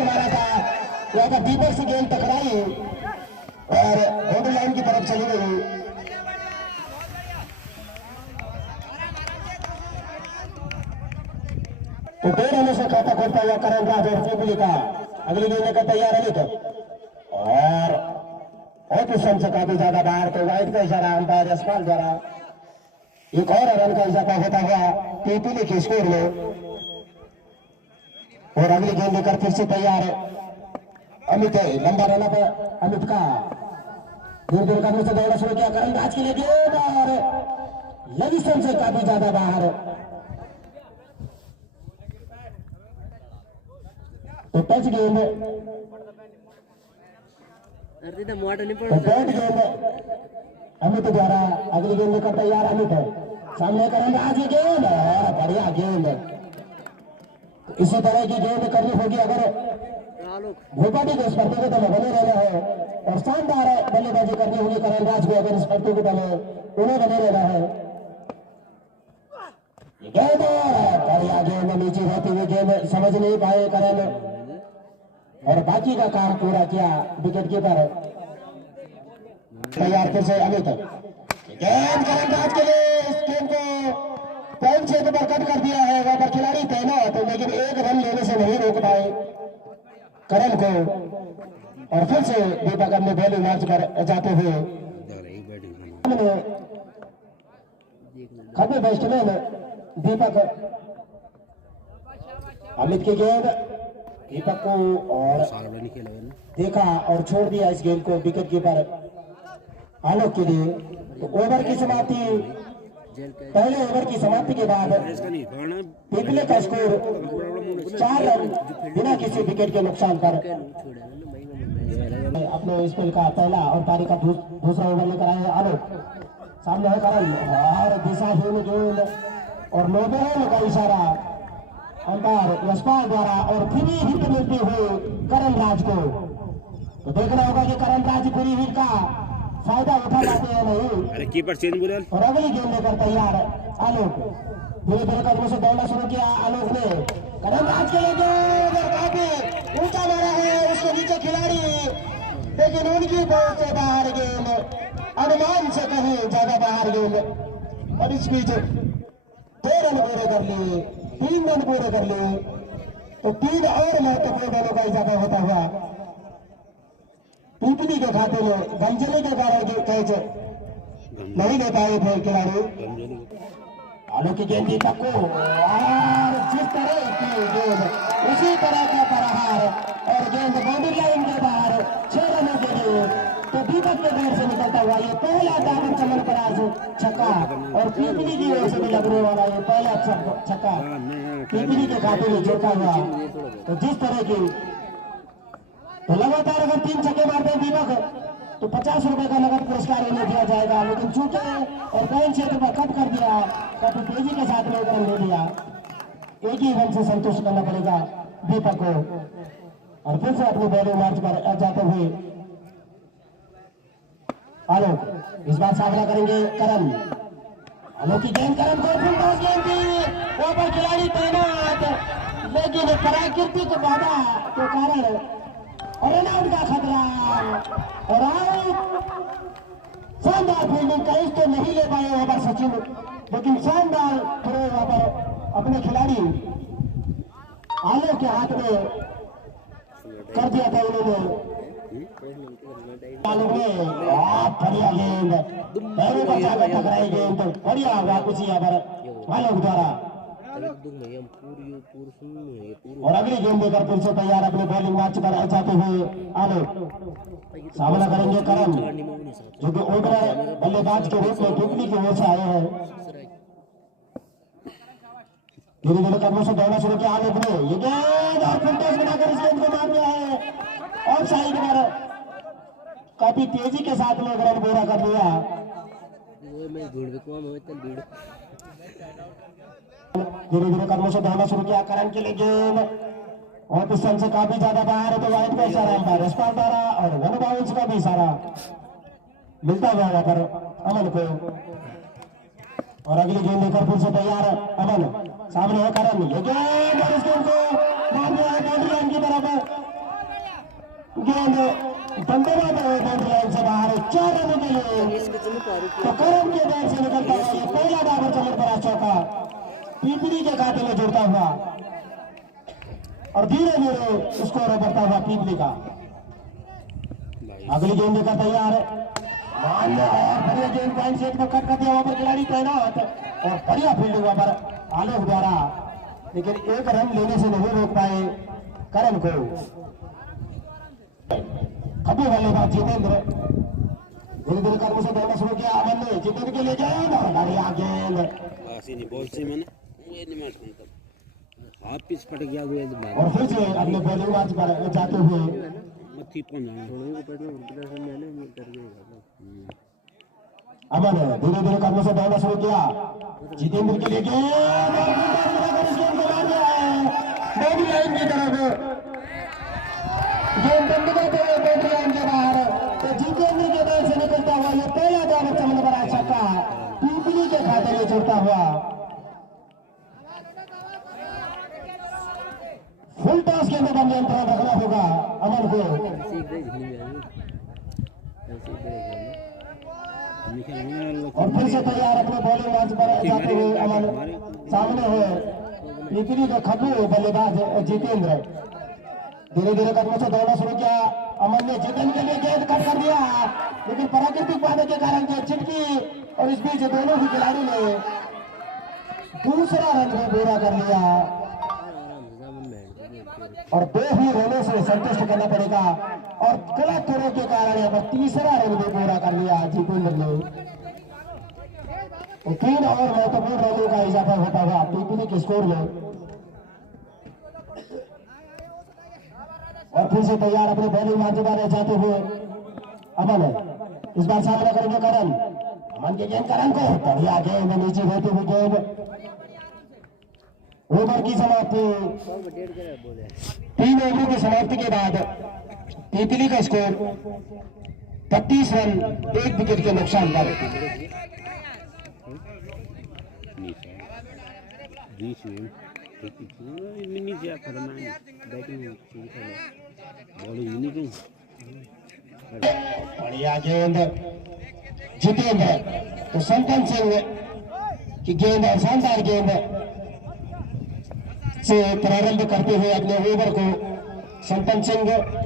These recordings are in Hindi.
मारा था, यहाँ का दीपक से गेंद टकराई और बाउंड्री लाइन की तरफ चली गई। तो 2 रनों से खाता खोलता हुआ करण राज और पीपली का अगली गेंद का तैयार है तो और बहुत ही से काफी ज्यादा बाहर तो वाइड का इशारा अंपायर यशपाल द्वारा एक और रन का इजाफा होता हुआ पीपली के स्कोर में। और अगली गेंद लेकर फिर से तैयार है अमित है, लंबा रन पर अमित का दूर दूर करने से दौड़ा शुरू किया करण राज के लिए गेंद और लगी से काफी ज्यादा बाहर। तो टच गेंद गेंद अमित द्वारा अगली गेंद लेकर तैयार अमित है, सामने करण राज की गेंद और बढ़िया गेंद। इसी तरह की गेंद करनी होगी अगर भोपाली को स्पर्धा में बने रहना है और शानदार बल्लेबाजी करनी होगी करण राज को अगर स्पर्धा में उन्हें बने रहना है। गेंद बढ़िया गेंद नीचे रहती हुई गेंद समझ नहीं पाए करण और बाकी का काम पूरा किया विकेट कीपर। तैयार फिर से अमित गेंद करण राज के लिए इस गेंद को पॉइंट क्षेत्र पर कट कर दिया है, वहां पर खिलाड़ी तैनात तो लेकिन एक रन लेने से नहीं रोक पाए करण को। और फिर से दीपक अपने पहले मैच पर जाते हुए खबे बैट्समैन दीपक अमित की गेंद दीपक को और देखा और छोड़ दिया इस गेंद को विकेट कीपर आलोक के लिए। तो ओवर की समाप्ति, पहले ओवर की समाप्ति के बाद पीपले का स्कोर 4 रन बिना किसी विकेट के नुकसान पर। अपने स्पेल का पहला और पारी का दूसरा ओवर लेकर आए आलोक, सामने है करण और दिशाहीन गेंद और नो बॉल का इशारा अंपायर यशपाल द्वारा और फ्री हिट मिलती हुई करण राज को। तो देखना होगा कि करण राज फ्री हिट का फायदा उठा पाते हैं नहीं। अरे कीपर चेंज बोल और अगली गेंद लेकर तैयार आलोक, धीरे धीरे कदमों से दौड़ना शुरू किया आलोक ने करण राज के लिए गेंद काफी ऊंचा मारा है उसके नीचे खिलाड़ी, लेकिन उनकी बॉल से बाहर गेंद, अनुमान से कहीं ज्यादा बाहर गेंद। और इस बीच 2 रन पूरे कर लिए, 3 रन पूरे कर लिए तो 3 और महत्वपूर्ण रनों का इजाफा होता हुआ पीपली के खाते में गंजली के कारण कैच नहीं ले पाए थे खिलाड़ी। आलोक की गेंद दीपक को और जिस तरह की गेंद उसी तरह का प्रहार और गेंद बाउंड्री लाइन के बाहर 6 रनों के लिए। तो दीपक के बैट से निकलता हुआ ये पहला दामन चमन पराज छक्का और पीपली की ओर से भी लगने वाला ये पहला छक्का पीपली के खाते में जोड़ता हुआ। तो जिस तरह की तो लगातार अगर 3 छक्के मारते हैं दीपक तो 50 रुपए का नगद पुरस्कार इन्हें दिया जाएगा, लेकिन चूके और पॉइंट क्षेत्र पर कट कर दिया, काफी तेजी के साथ में एक रन ले लिया, एक ही रन से संतुष्ट करना पड़ेगा दीपक को। और फिर से अपने बैटिंग मार्च पर जाते हुए आलोक इस बार सामना करेंगे करण। आलोक की गेंद करण को गेंद थी वहां पर खिलाड़ी तैनात, लेकिन प्राकृतिक बाधा के कारण और रनआउट का खतरा और शानदार फील्डिंग कैच तो नहीं ले पाए वहां पर सचिन, लेकिन शानदार थ्रो वहां पर अपने खिलाड़ी आलोक के हाथ में कर दिया था उन्होंने। आलोक ने बढ़िया गेंद पैरों पर जाकर टकराई गेंद, तो बढ़िया वापसी यहाँ पर आलोक द्वारा। और अगली गेंद देकर फिर से तैयार अपने बॉलिंग मैच पर जाते हुए आलोक, सामना करेंगे करण जो कि ओपनर बल्लेबाज के रूप में पीपली की ओर से आए हैं। धीरे धीरे कदमों से दौड़ना शुरू किया आलोक ने, ये गेंद और फिर टच बनाकर इस गेंद को मार दिया है ऑफ साइड पर, काफी तेजी के साथ में रन पूरा कर लिया। धीरे धीरे कदमों से दौड़ना शुरू किया करण के लिए गेंद और पिस्टन से काफी ज्यादा बाहर है, तो वाइड का इशारा अंपायर यशपाल द्वारा और 1 बाउंस का भी इशारा मिलता हुआ वहां पर अमन को। और अगली गेंद लेकर फिर से तैयार अमन, सामने है करण, ये गेंद और इस गेंद को मार दिया है बाउंड्री लाइन की तरफ। गेंद बंदोबस्त बाउंड्री लाइन से बाहर 4 रनों के लिए। तो करम के बैट से निकलता हुआ ये पहला डाबर चमन पर चौका पीपली के खाते में जुड़ता हुआ और धीरे धीरे स्कोर बढ़ता हुआ पीपली का। अगली गेंद लेकर तैयार है और बढ़िया गेंद पॉइंट सेट को कट कर दिया वहां पर खिलाड़ी तैनात और बढ़िया फील्डिंग वहां पर आलोक द्वारा, लेकिन एक रन लेने से नहीं रोक पाए करण को। कभी बल्लेबाज जितेंद्र धीरे धीरे कर्म से दौड़ना शुरू किया। अमन ने जितेंद्र के लिए गया बढ़िया गेंद हाफ पिच पट गया और फिर से अपने बॉलिंग मार्च पर जाते हुए अमन धीरे धीरे कर्म से दौड़ना शुरू किया। जितेंद्र के लिए गेंद बाउंड्री लाइन की तरफ गेंद बंद करते हुए बाउंड्री लाइन के बाहर। तो जितेंद्र के बैट से निकलता हुआ ये पहला दावत चमन बड़ा छक्का पीपली के खाते में जुड़ता हुआ। फुल टॉस के अंदर नियंत्रण रखना होगा अमन को। और फिर से तैयार अपने बॉलिंग मार्च पर जाते हुए अमन सामने हुए पीपली के खब्बू बल्लेबाज जितेंद्र धीरे धीरे कदमों से दौड़ना शुरू किया। अमन ने जितेंद्र के लिए गेंद कट कर दिया, लेकिन प्राकृतिक बाधा के कारण गेंद छिटकी और इस बीच दोनों ही खिलाड़ी ने दूसरा रन भी पूरा कर लिया और 2 ही रनों से संतुष्ट करना पड़ेगा और गलत थ्रो के कारण यहाँ पर तीसरा रन भी पूरा कर लिया जितेंद्र ने। 3 और महत्वपूर्ण रनों का इजाफा होता हुआ पीपली के स्कोर में। और फिर से तैयार अपने बॉलिंग मार्जिन जाते हुए अमन इस बार सामना करेंगे करण। अमन के गेंद करण को बढ़िया गेंद नीचे होते हुए गेंद ओवर की समाप्ति। 3 ओवरों की समाप्ति के बाद पीपली का स्कोर 32 रन 1 विकेट के नुकसान पर। बढ़िया गेंद जितेंद्र तो संतन सिंह की गेंद और शानदार गेंद से प्रारंभ करते हुए अपने ओवर को संतन सिंह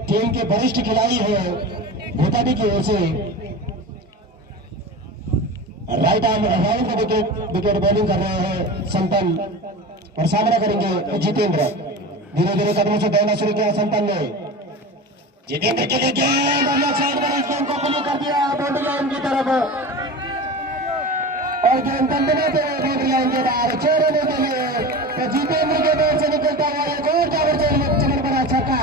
टीम के वरिष्ठ खिलाड़ी हैं भूटानी की ओर से right arm round wicket bowling कर रहे हैं संतन और सामना करेंगे जितेंद्र। धीरे धीरे कदमों से दौड़ना शुरू किया संतन ने। जितेंद्र के लिए गेंद साइड पर इस गेंद को प्ले कर दिया बाउंड्री लाइन की तरफ और गेंद बंदने पे बाउंड्री लाइन के बाहर 6 रनों के लिए। तो जितेंद्र के बैट से निकलता हुआ एक और टावर चमन बड़ा छक्का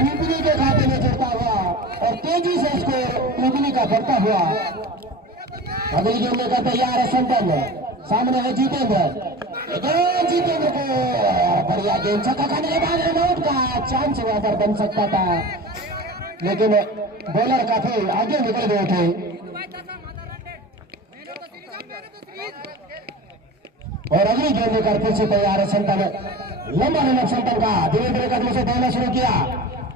पीपली के खाते में जुड़ता हुआ और तेजी से स्कोर पीपली का बढ़ता हुआ। अगली गेंद लेकर तैयार है संतन, सामने है जितेंद्र। जितेंद्र को बढ़िया गेंद छक्का खाने के बाद रनआउट का चांस वहां पर बन सकता था, लेकिन बॉलर काफी आगे निकल गए थे और अगली गेंद लेकर फिर से तैयार है संतन। लंबा रनअप संतन का धीरे धीरे कदमों से दौड़ना शुरू किया।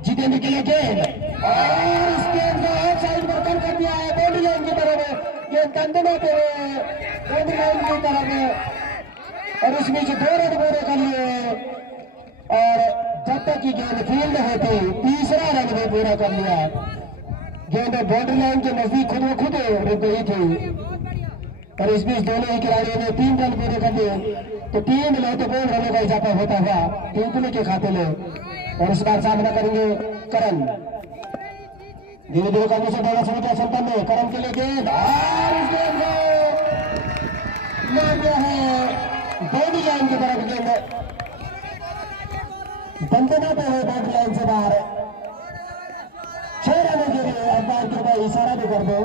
जितेंद्र के लिए गेंद और इस गेंद को ऑफ साइड पर कम कर दिया है बाउंड्री लाइन की तरफ। गेंद कंधे पे बाउंड्री लाइन की तरफ और इस बीच 2 रन पूरे कर लिए और जब तक की गेंद फील्ड होती तीसरा रन भी पूरा कर लिया। गेंद बाउंड्री लाइन के नजदीक खुद ब खुद रुक गई थी और इस बीच दोनों ही खिलाड़ियों ने 3 रन पूरे कर दिए। तो 3 महत्वपूर्ण रनों का इजाफा होता हुआ पीपली के खाते में और इस बार सामना करेंगे करण। धीरे धीरे कदमों से दौड़ा शुरू किया संतन ने। करण के लिए गेंद और इस गेंद को मार दिया है बाउंड्री लाइन की तरफ। गेंद बंदना पे है बाउंड्री लाइन से बाहर। 6 रनों के लिए अंपायर कृपया इशारा भी कर दो।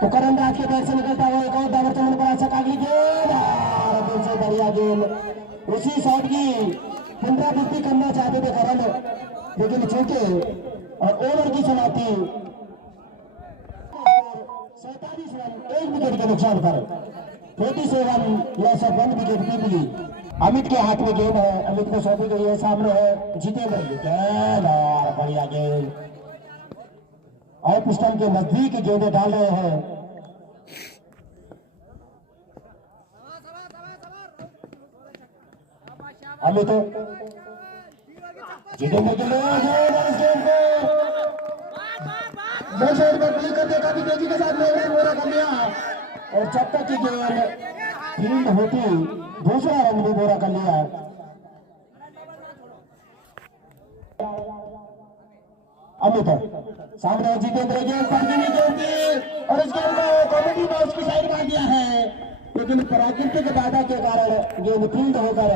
तो करण राज के बैट से निकलता हुआ एक और दावर चमन पर छक्का की गेंद और दिल से बढ़िया गेंद। उसी शॉट की पुनरावृत्ति करना चाहते थे करण, लेकिन चूंकि और ओवर की समाप्ति 47 रन 1 विकेट के नुकसान पर 47 लॉस ऑफ 1 विकेट पीपली। अमित के हाथ में गेंद है, अमित को सौंपी गई है, सामने है जितेंद्र की गेंद और बढ़िया गेंद और पिस्टन के नजदीक गेंदें डाल रहे हैं। अमित जितेंद्र के लिए काफी तेजी के साथ पूरा कर लिया और जब तक की गेंद फील्ड होती दूसरा रन भी पूरा कर लिया। अमित सामने जितेंद्र गेंद पर गेंद थी और इस गेंद को कॉमेडी में उसकी साइड मार दिया है, लेकिन प्राकृतिक बाधा के कारण गेंद फील्ड होकर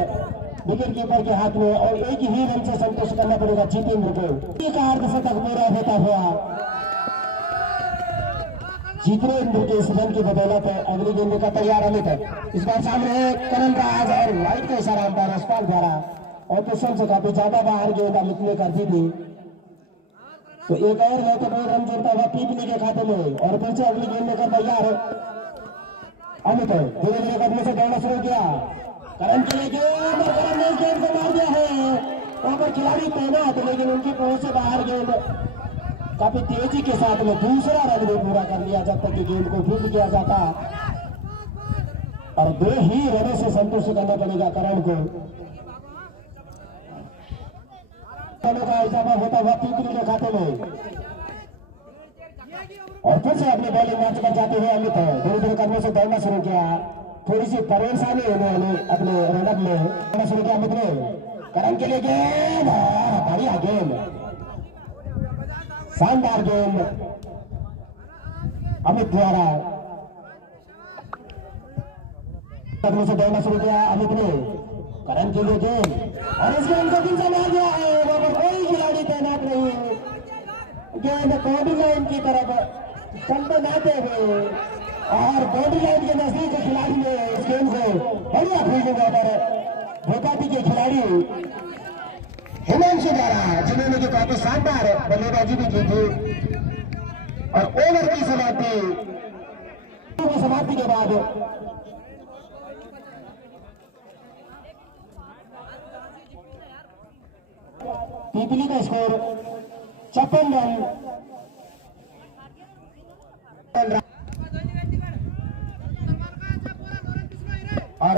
विकेट कीपर के हाथ में और एक ही रन से संतोष करना पड़ेगा जितेंद्र को। एक अर्धशतक पूरा होता हुआ जितेंद्र के इस रन की बदौलत अगली गेंद का तैयार अमित इस बार सामने है करण राज और वाइट का इशारा अंपायर अस्पाल द्वारा और पोजिशन से काफी ज्यादा बाहर गेंद अमित ने कर दी थी, तो एक और महत्वपूर्ण रन जोड़ता हुआ पीपली के खाते में और फिर से अगली गेंद लेकर तैयार है अमित। धीरे धीरे कदम से दौड़ना शुरू किया, करण के लिए करण ने गेंद को मार दिया है, वहां पर खिलाड़ी तैनात लेकिन उनकी पहुंच से बाहर गेंद काफी तेजी के साथ में दूसरा रन भी पूरा कर लिया जब तक कि गेंद को फील्ड किया जाता और 2 ही रनों से संतुष्ट करना पड़ेगा करण को। रनों का इजाफा होता हुआ पीपली के खाते में और फिर से अपने बॉलिंग मैच पर जाते हुए अमित धीरे धीरे कदमों से दौड़ना शुरू किया, थोड़ी सी परेशानी उन्होंने अपने रनअप में दौड़ना शुरू किया अमित ने। करण के लिए गेंद और बढ़िया गेंद, शानदार गेंद अमित द्वारा कदमों से दौड़ना शुरू किया अमित ने। करण के लिए गेंद और इस गेंद को दिल से मार दिया है, वहां पर कोई खिलाड़ी तैनात नहीं है, गेंद बाउंड्री लाइन की तरफ टंडनाते हुए और बाउंड्री लाइन के नजदीक खिलाड़ी ने इस गेंद को बढ़िया फील्डिंग ऑर्डर भोपाली के खिलाड़ी हिमांशु द्वारा जिन्होंने की काफी शानदार बल्लेबाजी भी की थी और ओवर की समाप्ति के बाद पीपली का स्कोर 56 रन और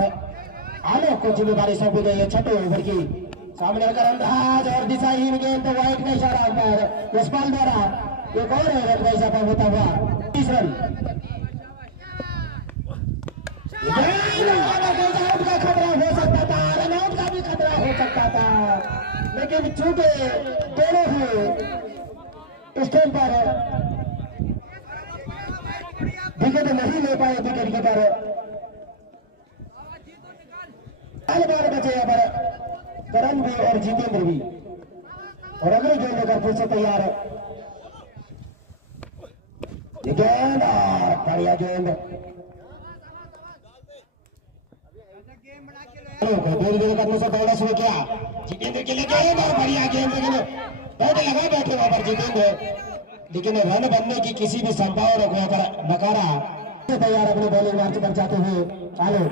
आलोक को जिम्मेदारी सौंपी गई है 6वें ओवर की। सामने अगर अंदाज और दिशाहीन गेंद तो वाइट का इशारा अंपायर यशपाल द्वारा एक और रन का इजाफा होता हुआ 30 रन। आउट का खतरा हो सकता था, रन आउट का भी खतरा हो सकता था, लेकिन चूंकि दोनों ही स्टैंड पर विकेट नहीं ले पाए विकेट कीपर बार बचे यहाँ पर करण भी और जितेंद्र भी और अगले गेंद लेकर फिर से तैयार है। गेंद और बढ़िया गेंद धीरे धीरे करने से दौड़ा शुरू किया जितेंद्र के लिए गेंद और बढ़िया गेंद, लेकिन बैठे लगा बैठे वहां पर जितेंद्र, लेकिन रन बनने की किसी भी संभावना को यहाँ पर नकारा। तैयार अपने बॉलिंग मार्च पर जाते हुए चालू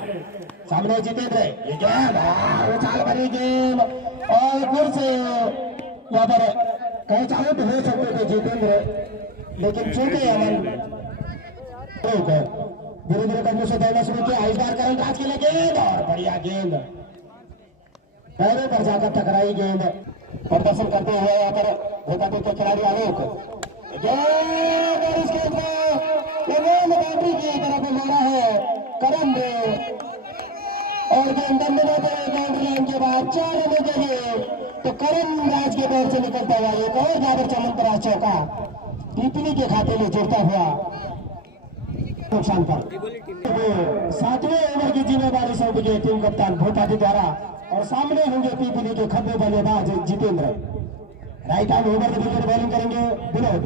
सामने जितेंद्र ये गेंद और चाल भरी गेंद और फिर से यहाँ पर कैच आउट हो सकते थे जितेंद्र, लेकिन चूंकि अमन धीरे धीरे कदमों से दौड़ना शुरू किया। इस बार करण राज के लिए गेंद और बढ़िया गेंद पैरों पर जाकर टकराई गेंद प्रदर्शन करते हुए यहाँ पर भोपाल के खिलाड़ी आलोक गेंद और इस गेंद को बाउंड्री की तरफ मारा है करण ने और गेंद बाउंड्री लाइन के बाद 4 रनों के लिए तो करण राज के दौर से निकलता हुआ एक और जाबर चमनप्राश चौका पीपली के खाते में जुड़ता हुआ नुकसान पर 7वें ओवर की जिम्मेदारी सौंपी गई टीम कप्तान भोपाली द्वारा और सामने होंगे पीपली के खब्बे बल्लेबाज जितेंद्र। राइट हैंड ओवर के विकेट बॉलिंग करेंगे विनोद,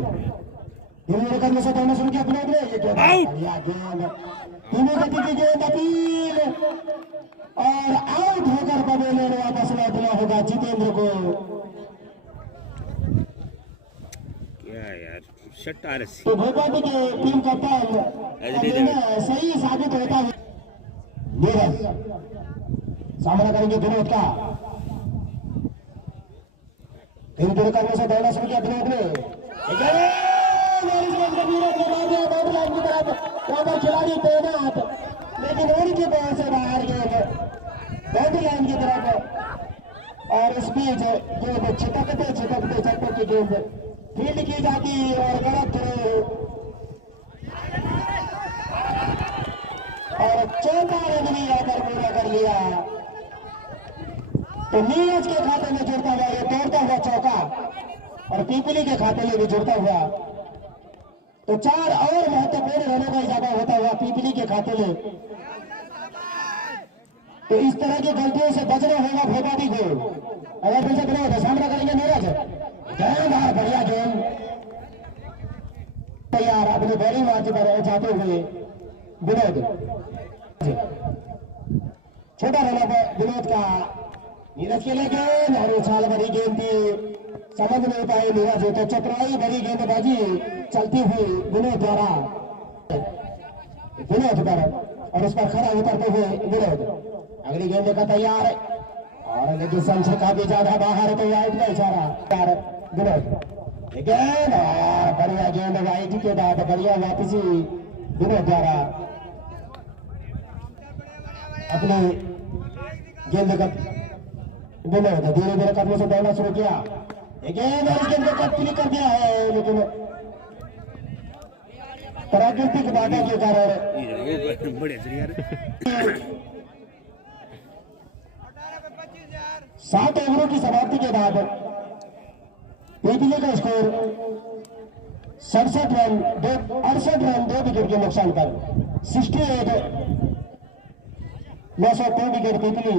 धीरे करने से दौड़ना शुरू किया विनोद ने ये गेंद धीमी गति की गेंद अपील और आउट होकर पवेलियन वापस लौटना होगा जितेंद्र को। क्या यार शट तो भोपाली के टीम कप्तान सही साबित होता है नीरज सामना करेंगे विनोद का। धीरे धीरे करने से दौड़ना शुरू किया विनोद ने। बाउंड्री लाइन की तरफ वहां पर खिलाड़ी तैनात, लेकिन उनकी बॉल से बाहर गेंद बाउंड्री लाइन की तरफ। और इस बीच गेंद छिटकते छिटकते चक्कर की गेंद फील्ड की जाती और गलत थ्रो और चौथा रन भी आकर पूरा कर लिया। तो नीरज के खाते में जुड़ता हुआ ये दौड़ता हुआ चौका और पीपली के खाते में भी जुड़ता हुआ। तो 4 और महत्वपूर्ण रनों का इजाफा होता हुआ पीपली के खाते में। तो इस तरह की गलतियों से बचना होगा भोपाली को। अगर फिर से विनोद सामना करेंगे नीरज, गेंद और बढ़िया गेंद तैयार अपने बॉलिंग मार्च पर जाते हुए विनोद। छोटा रन अप विनोद का नीरज के लिए गेंद और उछाल भरी गेंद थी, समझ नहीं पाए नीरज। तो चतुराई भरी गेंदबाजी चलती हुई विनोद द्वारा विनोद पर और उस पर खड़ा उतरते हुए विनोद अगली गेंद का तैयार और लेकिन संशय काफी ज्यादा बाहर तो वाइट का इशारा विनोद गेंद और बढ़िया गेंद वाइट के बाद बढ़िया वापसी विनोद द्वारा अपने गेंद का विनोद धीरे धीरे करने से दौड़ना शुरू किया। गेंद और गेंद को कट क्लिक कर दिया है, लेकिन प्राकृतिक बाधा के कारण बड़े 7 ओवरों की समाप्ति के बाद पीपली का स्कोर 67 रन 2 विकेट के नुकसान पर 68 902 विकेट पीपली।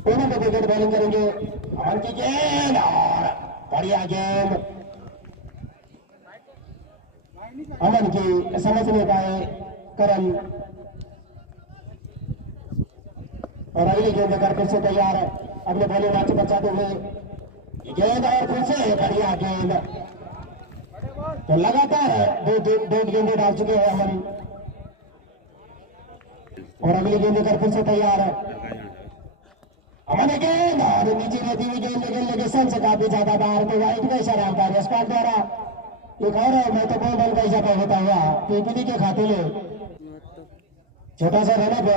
दोनों को विकेट बॉलिंग करेंगे। अमन की गेंद और बढ़िया गेंद अमन की समझ नहीं पाए करण और अगली गेंद कर फिर से तैयार अपने बॉलिंग मैच बचाते हुए गेंद और फिर से बढ़िया गेंद। तो लगातार दो गेंदें डाल चुके हैं अमन और अगली गेंद कर फिर से तैयार अमन गेंद और नीचे रहती हुई गेंद लेकिन से काफी ज्यादा बाहर तो वाइट का इशारा अंपायर स्पॉट द्वारा एक और महत्वपूर्ण बल का इजाफा होता हुआ पीपली के खाते में। छोटा सा रनअप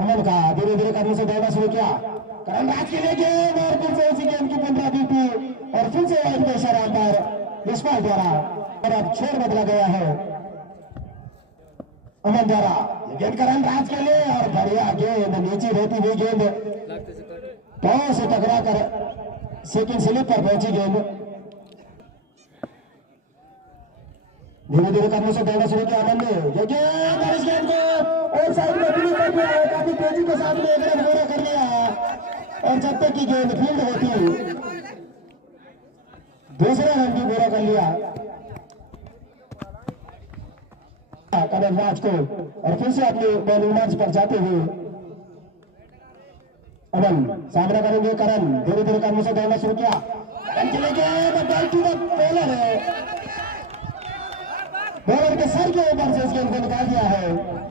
अमन का धीरे धीरे करने से दौड़ना शुरू किया। करण राज के लिए गेंद और फिर से उसी गेंद की 15 ड्यूटी और फिर से वाइट का इशारा अंपायर स्पॉट द्वारा और अब छोड़ बदला गया है अमन द्वारा। गेंद करण राज के लिए और बढ़िया गेंद नीचे रहती हुई गेंद पांव से टकरा कर सेकंड स्लिप पर पहुंची गेंद। धीरे धीरे करने से दौड़ना शुरू किया अमन ने ये गेंद और इस गेंद को और साइड में क्लिक कर दिया है। काफी तेजी के साथ में एक रन पूरा कर लिया और जब तक की गेंद फील्ड होती दूसरा रन भी पूरा कर लिया करण राज को और फिर से अपने बॉलिंग मैच पर जाते हुए अमन सामना करेंगे। करण धीरे धीरे करने से दौड़ना शुरू किया। करण चले गए बॉलर है, बॉलर के सर के ऊपर से इस गेंद को निकाल दिया है।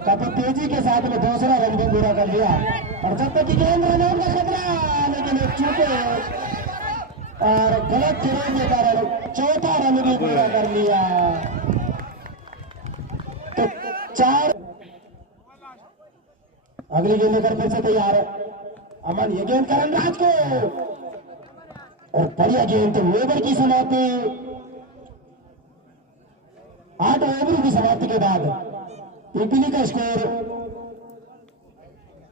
काफी तेजी के साथ में दूसरा रन भी पूरा कर लिया और जब तक की गेंद रन का खतरा लेकिन एक चूके और गलत थ्रो के कारण चौथा रन भी पूरा कर लिया। तो 4 अगली गेंद कर फिर से तैयार अमन ये गेंद करण राज को और बढ़िया गेंद। तो ओवर की समाप्ति 8 ओवर की समाप्ति के बाद पीपली का स्कोर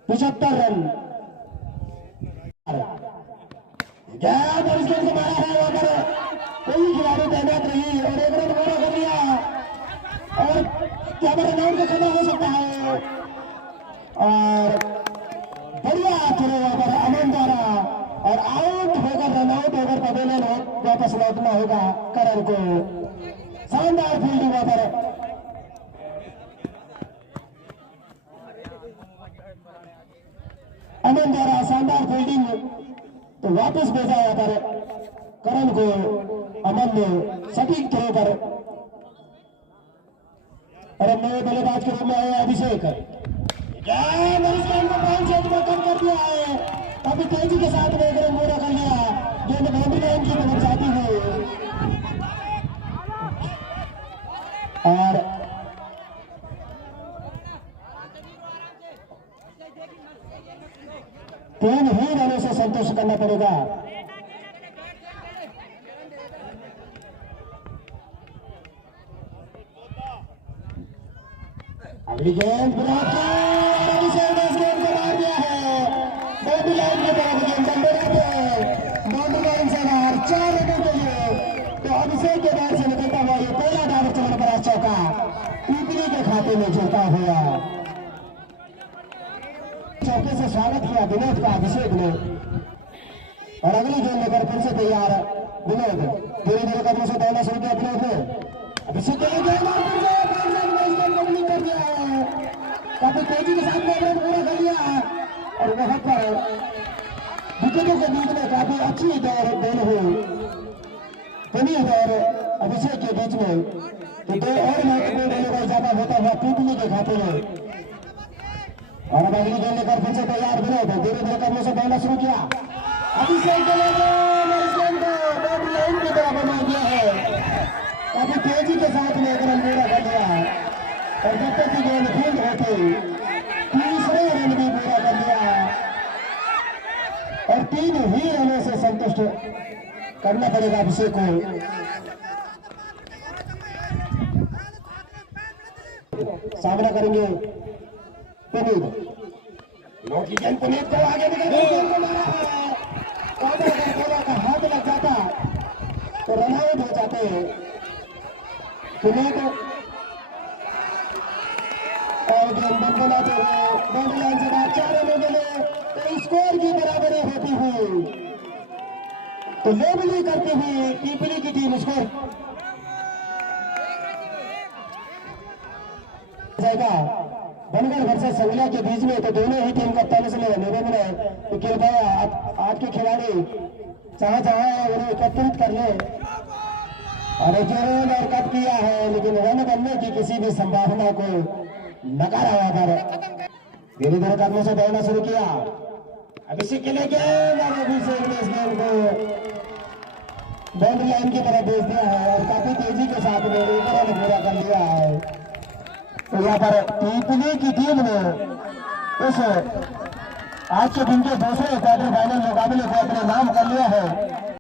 75 रन। गेंद और इस गेंद को मारा है वहां पर कोई खिलाड़ी तैनात नहीं और एक रन पूरा कर लिया और क्या रन आउट का खतरा हो सकता है और बढ़िया थ्रो ओवर अमन द्वारा और आउट होकर रन आउट होकर पवेलियन वापस लौटना होगा करण को। शानदार फील्डिंग ओवर अमन द्वारा शानदार फील्डिंग तो वापस भेजा यहाँ पर करण को। अमन ने सटीक थ्रो पर और नए बल्लेबाज के रूप में आए अभिषेक गेंद और इस गेंद को बाउंस साइड में कम कर दिया है। काफी तेजी के साथ में एक रन पूरा कर लिया। गेंद बाउंड्री लाइन की तरफ जाती हुई और 3 ही रनों से संतोष करना पड़ेगा। अगली गेंद ब्लॉक की और अभिषेक ने इस गेंद को मार दिया है। बाउंड्री लाइन की तरफ गेंद चल रही है। बाउंड्री लाइन से बाहर 4 रनों के लिए। तो अभिषेक के बैट से निकलता हुआ ये पहला डायरेक्ट चलन पर चौका पीपली के खाते में जुड़ता हुआ। चौके से स्वागत किया विनोद का अभिषेक ने और अगली गेंद लेकर फिर से तैयार विनोद। धीरे धीरे कदमों से दौड़ना शुरू किया विनोद ने। अभिषेक के लिए गेंद और फिर से कंप्लीट कर दिया है। काफी तेजी के साथ में रन पूरा कर लिया और वहां पर विकेटों के बीच में काफी अच्छी दौड़ दोनों हुई विनीत और अभिषेक के बीच में। तो 2 और महत्वपूर्ण रनों का इजाफा होता हुआ पीपली के खाते में। और अब अगली गेंद लेकर फिर से तैयार विनोद। धीरे धीरे कदमों से दौड़ना शुरू किया अभिषेक के लिए बाउंड्री लाइन की तरफ मार दिया है। काफी तेजी के साथ में एक रन पूरा कर लिया और जब तक की गेंद फील्ड होती तीसरे रन भी पूरा कर लिया और 3 ही रनों से संतुष्ट करना पड़ेगा अभिषेक को। सामना करेंगे पुनीत। पुनीत को आगे निकल गेंद को मारा है। अगर का हाथ लग जाता तो रन आउट हो जाते हैं पुनीत। और गेंद बनाते हुए बाउंड्री लाइन से बाहर 4 रनों के लिए तो स्कोर की बराबरी होती हुई तो लेबली करती हुई पीपली की टीम स्कोर जाएगा। बनगढ़ वर्सेस संगला के बीच में। तो दोनों ही टीम कप्तानों से निवेदन है कि कृपया आज के खिलाड़ी जहां जहां उन्हें एकत्रित कर ले और जरूर और कब किया है लेकिन रन बनने की किसी भी संभावना को नकारा हुआ पर धीरे धीरे कदमों से दौड़ना शुरू किया अभिषेक के लिए गेंद और अभिषेक ने इस गेंद को बाउंड्री लाइन की तरफ भेज दिया है और काफी तेजी के साथ में एक रन पूरा कर लिया है। तो यहाँ पर पीपली की टीम ने इस आज के दिन के दूसरे क्वार्टर फाइनल मुकाबले को अपने नाम कर लिया है।